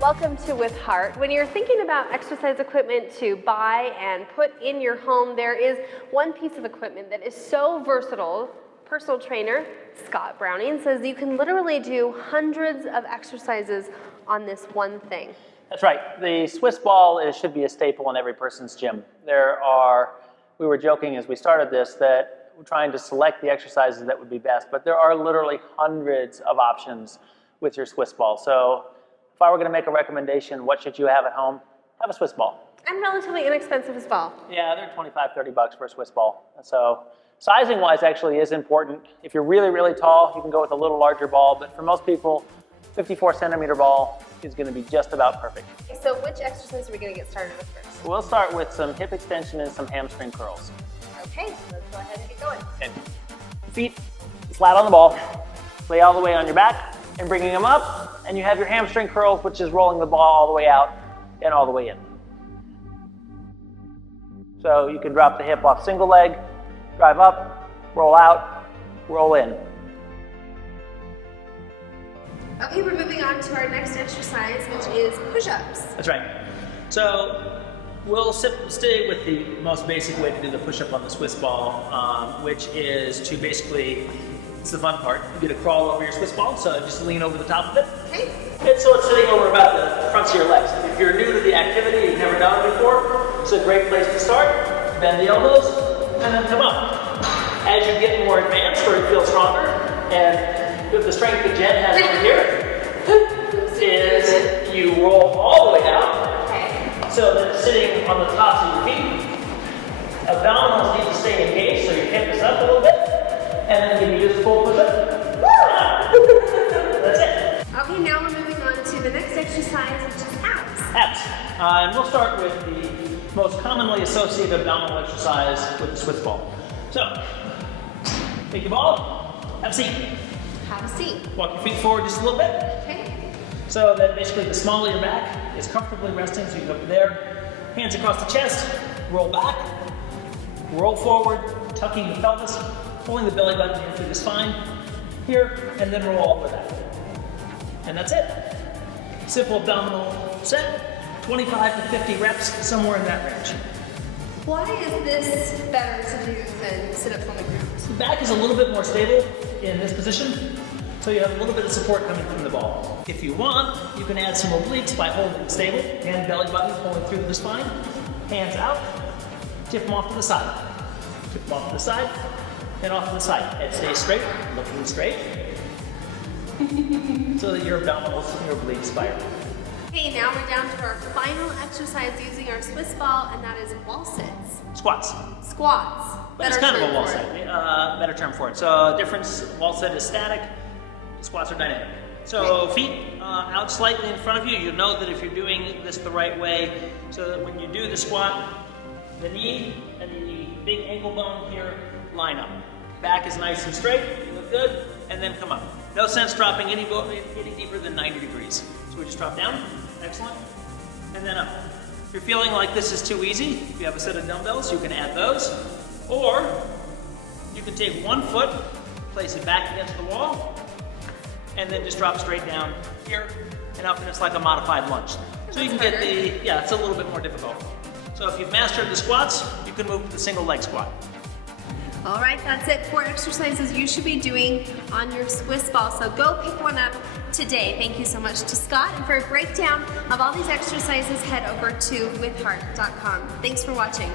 Welcome to With Heart. When you're thinking about exercise equipment to buy and put in your home, there is one piece of equipment that is so versatile. Personal trainer Scott Browning says you can literally do hundreds of exercises on this one thing. That's right. The Swiss ball should be a staple in every person's gym. We were joking as we started this that we're trying to select the exercises that would be best, but there are literally hundreds of options with your Swiss ball. So if I were going to make a recommendation, what should you have at home? Have a Swiss ball. And relatively inexpensive as well. Yeah, they're 25, 30 bucks for a Swiss ball. So sizing-wise actually is important. If you're really, really tall, you can go with a little larger ball, but for most people, 54-centimeter ball is going to be just about perfect. So which exercise are we going to get started with first? We'll start with some hip extension and some hamstring curls. Okay, let's go ahead and get going. Okay. Feet flat on the ball, lay all the way on your back, and bringing them up, and you have your hamstring curls, which is rolling the ball all the way out and all the way in. So you can drop the hip off single leg, drive up, roll out, roll in. Okay, we're moving on to our next exercise, which is push-ups. That's right. So we'll stay with the most basic way to do the push-up on the Swiss ball, which is to basically, it's the fun part, you get a crawl over your Swiss ball, so just lean over the top of it. Okay. And so it's sitting over about the fronts of your legs. If you're new to the activity, you've never done it before, it's a great place to start. Bend the elbows, and then come up. As you get more advanced or you feel stronger, and with the strength that Jen has over here, is you roll all the way down. Okay. So that it's sitting on the tops of your feet. Abdominals need to stay engaged, so your hip is up a little bit. And then give you just a full push-up. That's it. Okay, now we're moving on to the next exercise, which is abs. Abs. And we'll start with the most commonly associated abdominal exercise with the Swiss ball. So, take your ball, have a seat. Have a seat. Walk your feet forward just a little bit. Okay. So that basically the small of your back is comfortably resting, so you go there. Hands across the chest, roll back, roll forward, tucking the pelvis, pulling the belly button in through the spine, here, and then roll all the way back. And that's it. Simple abdominal set, 25 to 50 reps, somewhere in that range. Why is this better to do than sit-ups on the ground? The back is a little bit more stable in this position, so you have a little bit of support coming from the ball. If you want, you can add some obliques by holding it stable, and belly button pulling through the spine, hands out, tip them off to the side. Tip them off to the side, and off to the side. Head stays straight, looking straight, so that your abdominals and your obliques fire. Okay, now we're down to our final exercise using our Swiss ball, and that is wall sits. Squats. Squats. But it's kind of a wall sit, better term for it. So difference, wall sit is static, squats are dynamic. So feet out slightly in front of you. You'll know that if you're doing this the right way, so that when you do the squat, the knee and the big ankle bone here line up. Back is nice and straight, you look good, and then come up. No sense dropping any deeper than 90 degrees. So we just drop down, excellent, and then up. If you're feeling like this is too easy, if you have a set of dumbbells, you can add those. Or you can take one foot, place it back against the wall, and then just drop straight down here and up, and it's like a modified lunge. So you can get it's a little bit more difficult. So if you've mastered the squats, you can move to the single leg squat. All right, that's it. 4 exercises you should be doing on your Swiss ball. So go pick one up today. Thank you so much to Scott. And for a breakdown of all these exercises, head over to withHEART.com. Thanks for watching.